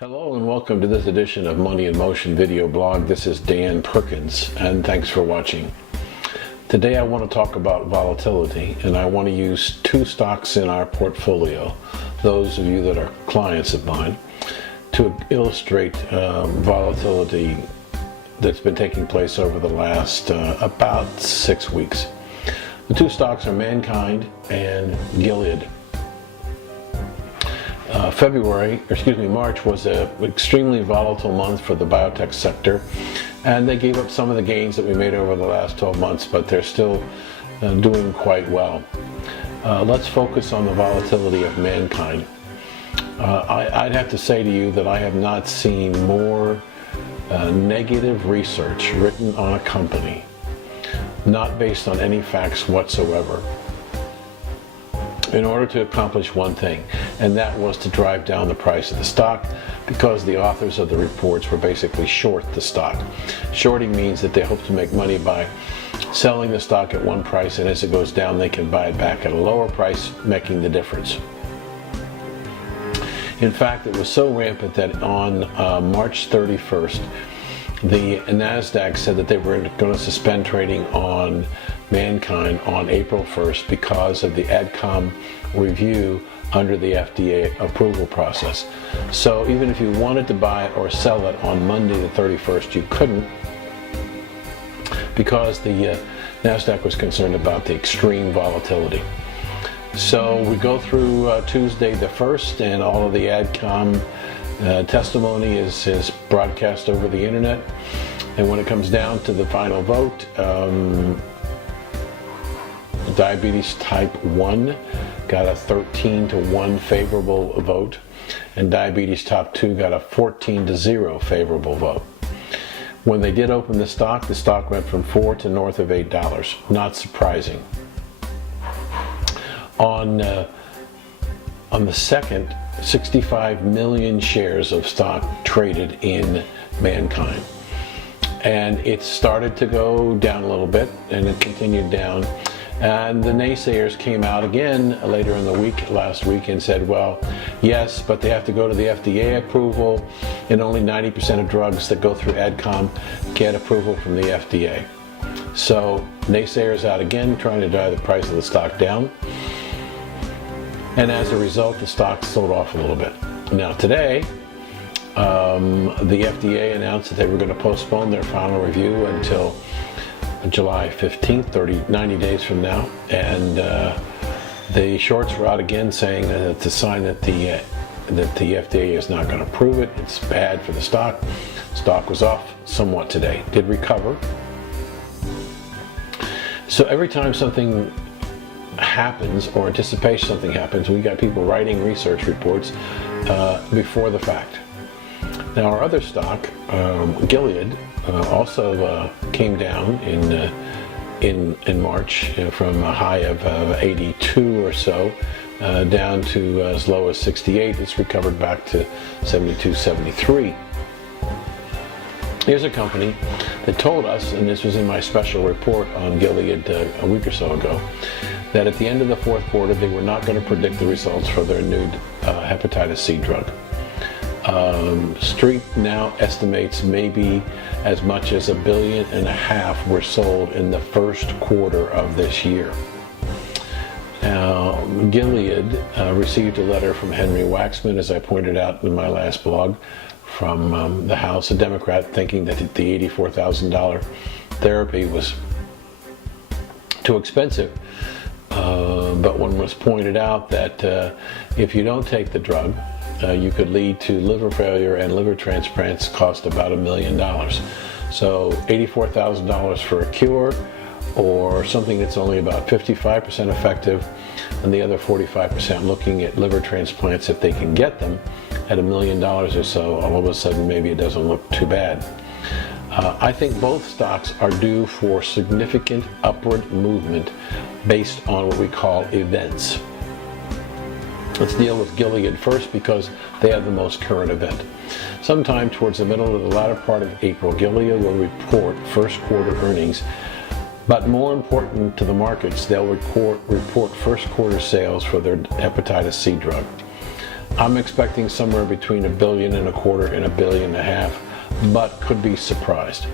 Hello and welcome to this edition of Money in Motion video blog. This is Dan Perkins and thanks for watching. Today I want to talk about volatility, and I want to use two stocks in our portfolio, those of you that are clients of mine, to illustrate volatility that's been taking place over the last about 6 weeks. The two stocks are Mankind and Gilead. March was an extremely volatile month for the biotech sector, and they gave up some of the gains that we made over the last 12 months, but they're still doing quite well. Let's focus on the volatility of Mankind. I'd have to say to you that I have not seen more negative research written on a company, not based on any facts whatsoever, in order to accomplish one thing, and that was to drive down the price of the stock, because the authors of the reports were basically short the stock. Shorting means that they hope to make money by selling the stock at one price, and as it goes down they can buy it back at a lower price, making the difference. In fact, it was so rampant that on March 31st, the NASDAQ said that they were going to suspend trading on Mankind on April 1st because of the AdCom review under the FDA approval process. So even if you wanted to buy it or sell it on Monday the 31st, you couldn't, because the NASDAQ was concerned about the extreme volatility. So we go through Tuesday the 1st, and all of the AdCom testimony is broadcast over the internet, and when it comes down to the final vote, diabetes type 1 got a 13-1 favorable vote, and diabetes type 2 got a 14-0 favorable vote. When they did open the stock went from $4 to north of $8. Not surprising. On the 2nd, 65 million shares of stock traded in Mankind, and it started to go down a little bit, and it continued down. And the naysayers came out again later in the week, last week, and said, well, yes, but they have to go to the FDA approval, and only 90% of drugs that go through AdCom get approval from the FDA. So naysayers out again, trying to drive the price of the stock down. And as a result, the stock sold off a little bit. Now today, the FDA announced that they were going to postpone their final review until July 15th, 90 days from now, and the shorts were out again, saying that it's a sign that the FDA is not going to approve it. It's bad for the stock. Stock was off somewhat today, did recover. So every time something happens or anticipation something happens, we got people writing research reports before the fact. Now our other stock, Gilead, also came down in March, from a high of 82 or so down to as low as 68. It's recovered back to 72, 73. Here's a company that told us, and this was in my special report on Gilead a week or so ago, that at the end of the fourth quarter they were not going to predict the results for their new hepatitis C drug. Street now estimates maybe as much as $1.5 billion were sold in the first quarter of this year. Now, Gilead received a letter from Henry Waxman, as I pointed out in my last blog, from the House, a Democrat, thinking that the $84,000 therapy was too expensive. But one was pointed out that if you don't take the drug, you could lead to liver failure, and liver transplants cost about $1 million. So $84,000 for a cure, or something that's only about 55% effective, and the other 45% looking at liver transplants if they can get them at $1 million or so. All of a sudden maybe it doesn't look too bad. I think both stocks are due for significant upward movement based on what we call events. Let's deal with Gilead first, because they have the most current event. Sometime towards the middle of the latter part of April, Gilead will report first quarter earnings, but more important to the markets, they'll report first quarter sales for their hepatitis C drug. I'm expecting somewhere between $1.25 billion and $1.5 billion, but could be surprised.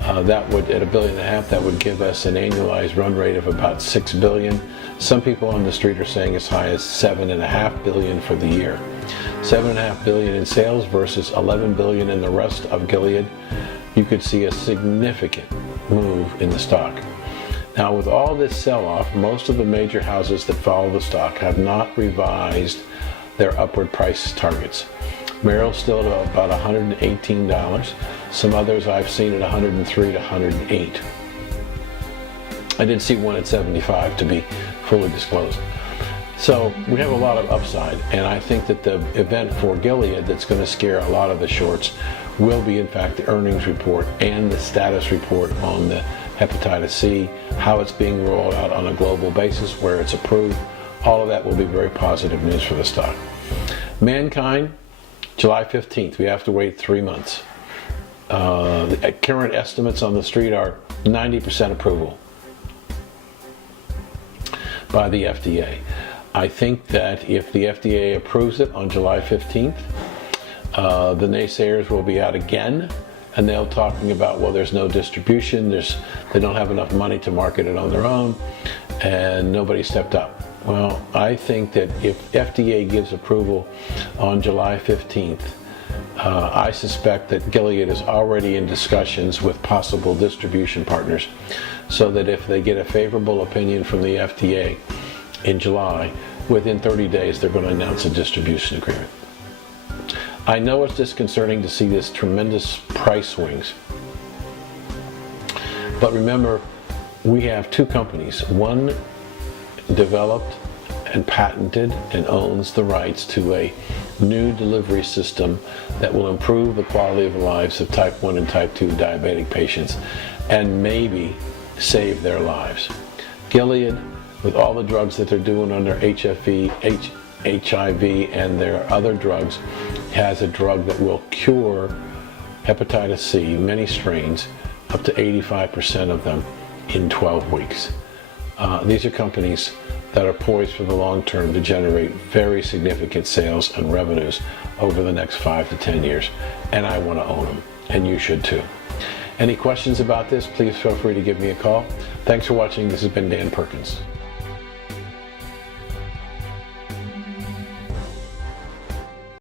That would, at $1.5 billion, that would give us an annualized run rate of about $6 billion. Some people on the street are saying as high as $7.5 billion for the year. $7.5 billion in sales versus $11 billion in the rest of Gilead. You could see a significant move in the stock. Now, with all this sell-off, most of the major houses that follow the stock have not revised their upward price targets. Merrill's still at about $118. Some others I've seen at $103 to $108. I did see one at $75, to be fully disclosed. So we have a lot of upside, and I think that the event for Gilead that's going to scare a lot of the shorts will be, in fact, the earnings report and the status report on the hepatitis C, how it's being rolled out on a global basis, where it's approved. All of that will be very positive news for the stock. Mankind, July 15th. We have to wait 3 months. The current estimates on the street are 90% approval by the FDA. I think that if the FDA approves it on July 15th, the naysayers will be out again, and they'll talking about, well, there's no distribution, they don't have enough money to market it on their own, and nobody stepped up. Well, I think that if FDA gives approval on July 15th, I suspect that Gilead is already in discussions with possible distribution partners, so that if they get a favorable opinion from the FDA in July, within 30 days they're going to announce a distribution agreement. I know it's disconcerting to see this tremendous price swings, but remember, we have two companies. One developed and patented and owns the rights to a new delivery system that will improve the quality of the lives of type 1 and type 2 diabetic patients and maybe save their lives. Gilead, with all the drugs that they're doing under HIV and their other drugs, has a drug that will cure hepatitis C, many strains, up to 85% of them in 12 weeks. These are companies that are poised for the long term to generate very significant sales and revenues over the next 5 to 10 years. And I want to own them, and you should too. Any questions about this, please feel free to give me a call. Thanks for watching. This has been Dan Perkins.